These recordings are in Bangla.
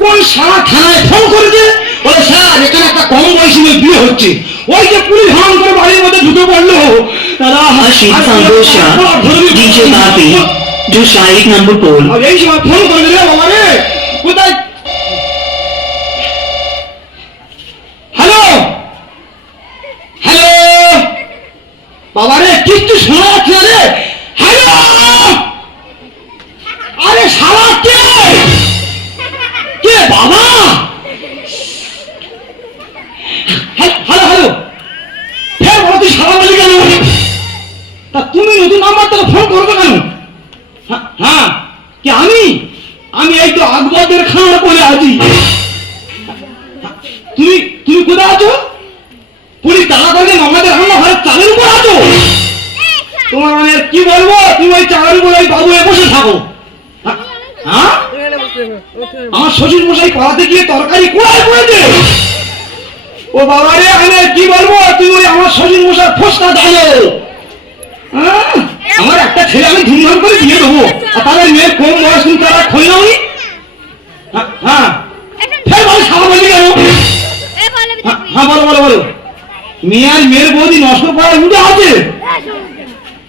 কোন সারা থানায় ফোন করেছে, বলে স্যার এখানে একটা কম বয়সী মেয়ে বিয়ে হচ্ছে। ওই যে পুলিশ হাম করে বাড়ির মধ্যে ঢুকে পড়লো দাদা। Ashit Sandosha, DJ Bhapi, जो शाही नंबर पोल। এই সময় ফোন করে দিলে বাবা রে, কোথায়? হ্যালো হ্যালো বাবা রে, কিচ্ছু শোনা যাচ্ছে না রে। হ্যালো আরে শালা কে কে বাবা? হ্যালো হ্যালো ফের বলো, তুই শালা বলি কেন? তা তুমি নতুন নাম্বার থেকে ফোন করবে কেন? হ্যাঁ কি আমি আমি এই তো আকবরদের খানার করে আছি। তুমি তুমি কোথায় আছো? পুলিশ তাড়া করে আমাদের হামলা ঘরের চালের উপর আছো। তোমার মানে কি বলবো, তুমি ওই চালের উপর ওই বাবু বসে থাকো। হ্যাঁ আমার শ্বশুর মশাই পাড়াতে গিয়ে তরকারি কোড়ায় পড়েছে। ও বাবা রে, আমি কি বলবো, তুমি ওই আমার শ্বশুর মশাই ফোসটা দাঁড়ো। আমার একটা ছেলে আমি ধুমধাম করে দিয়ে দেবো, আর তাদের মেয়ের কম বয়স কিন্তু তারা খোঁজ নাওনি। হ্যাঁ ফের বলো সারা বলি কেন? হ্যাঁ বলো বলো বলো। মেয়ে আর মেয়ের বৌদি নষ্ট করার উঠে আছে।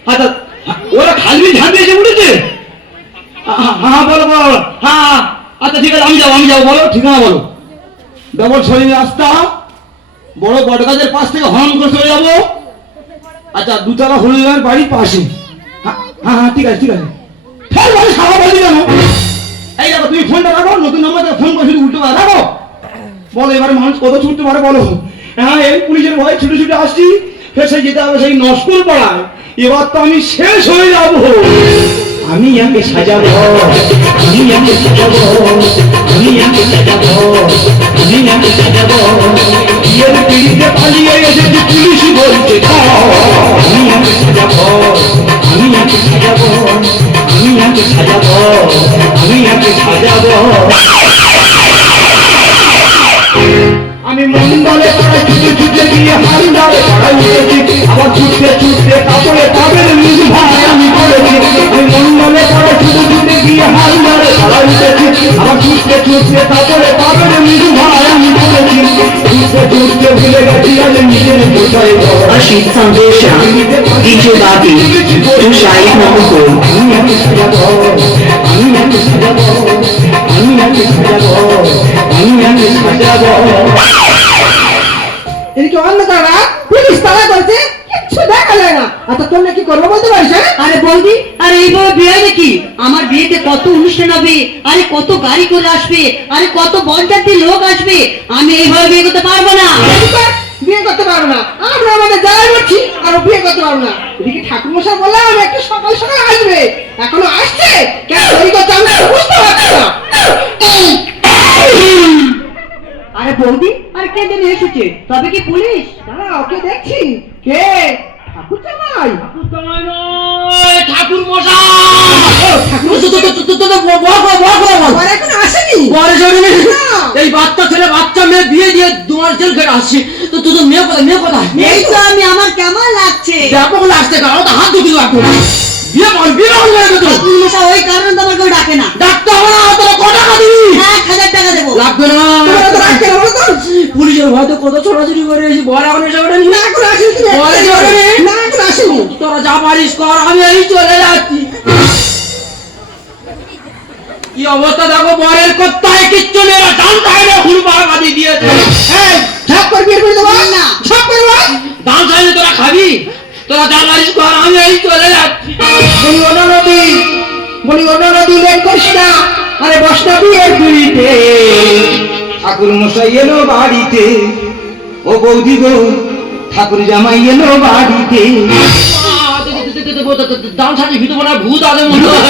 আচ্ছা ওরা খালি ঝাঁপ দিয়ে এসে উঠেছে। হ্যাঁ বলো বলো। হ্যাঁ আচ্ছা ঠিক আছে, আমি যাবো বলো ঠিকানা বলো। ডবল সরিয়ে রাস্তা, বড় বট গাছের পাশ থেকে হর্ন করে চলে যাবো। আচ্ছা দুতলা হরিদার বাড়ির পাশে। হ্যাঁ হ্যাঁ ঠিক আছে ঠিক আছে। ফের বলে সারা বলি কেন? এই দেখো তুমি ফোনটা রাখো, নতুন নাম্বার থেকে ফোন করে উল্টো পারে রাখো। বলো এবার মানুষ কত ছুটতে পারে বলো? হ্যাঁ এই পুলিশের ভয়ে ছুটে ছুটে আসছি, ফের সেই যেতে হবে সেই নস্কুল পাড়ায়। এবার তো আমি শেষ হয়ে যাব। আমি আগে সাজাবো, আমি আগে সাজাবো, আমি আগে সাজাবো, আমি আগে সাজাবো। বিয়ের পিড়িতে পালিয়ে এসেছে পুলিশ বলছে আমি আগে সাজাবো, আমি আগে সাজাবো, আমি আগে সাজাবো, আমি আগে সাজাবো। আমি মন্ডলে পাড়ায় ছুটে ছুটে গিয়ে হালদারে পাড়ায় উঠেছি, আবার ছুটতে ছুটতে কাপড়ে পাবেন নিজ ভাই আমি করেছি। আমি মন্ডলে পাড়ায় ছুটে ছুটে গিয়ে হালদারে পাড়ায় উঠেছি, আবার ছুটতে ছুটতে কাপড়ে পাবেন নিজ ভাই আমি করেছি। ছুটতে ছুটতে ভুলে গেছি আমি নিজের কোথায়। Ashit Sandosha, DJ Bhapi, जो शाही नंबर पोल। আমি আগে সাজাবো, আমি আগে সাজাবো, আমি আগে সাজাবো, আমি আগে সাজাবো। এদিকে অন্য তারা পুলিশ তারা করছে, কিচ্ছু দেখা যায় না। আচ্ছা তোমরা কি করবো বলতে পারিস? আরে বৌদি, আরে এইভাবে বিয়ে নাকি? আমার বিয়েতে কত অনুষ্ঠান হবে, আরে কত গাড়ি করে আসবে, আরে কত বরযাত্রী লোক আসবে, আমি এইভাবে বিয়ে করতে পারবো না। বিয়ে করতে পারবো না? আমরা আমাদের জায়গায় বলছি আর ও বিয়ে করতে পারবো না। এদিকে ঠাকুর মশাই বললাম একটু সকাল সকাল আসবে, এখনো আসছে কেন? দেরি করছে আমি তো বুঝতে পারছি না। আরে বৌদি, আরে কে যেন এসেছে, তবে কি পুলিশ? দাঁড়া ওকে দেখছি। কে? ঠাকুর জামাই? ঠাকুর মশাই আবার এখনো আসেনি? এই বাচ্চা ছেলে বাচ্চা মেয়ে বিয়ে দিয়ে 2 মাস জেল খেটে আসছে। তো তোর মেয়ে কোথায়? মেয়ে কোথায়? এই তো আমি, আমার কেমন লাগছে? ব্যাপক লাগছে, কারণ তো হাত দুটি লাগবে। বিয়ে বল বিয়ে বল করে তো ঠাকুর মশাই ওই কারণে তো আমাকে ডাকে না। ডাক্তার হবে না, তোরা কত টাকা দিবি? 1000 টাকা দেবো। লাগবে না। তোমরা তো রাখতে পারো তো? পুলিশের হয়তো কত ছোটাছুটি করে এসেছি, বর এখন এসে ওঠেনি। না এখন আসেনি তুমি? বর এসে ওঠেনি। না এখন আসেনি। তোরা যা পারিস কর, আমি এই চলে যাচ্ছি। কি অবস্থা দেখো, বরের কোথায় কিচ্ছু নেই, ডান সাইডে হুড়পাড়া বাঁধিয়ে দিয়েছে। এই ঝাপ করে বিয়ে করে দেবো না। ঝাপ করে দেবো। ডান সাইডে তোরা খাবি, তোরা যা পারিস কর, আমি এই চলে যাচ্ছি। বলি অন্য নদী, বলি অন্য নদী লেট করিস না। আরে বস না বিয়ের পিড়িতে, ঠাকুর মশাই এলো বাড়িতে। ও বৌদি গো, ঠাকুর জামাই এলো বাড়িতে। ডান সাইডে ভিতরে ভূত আছে মনে হয়।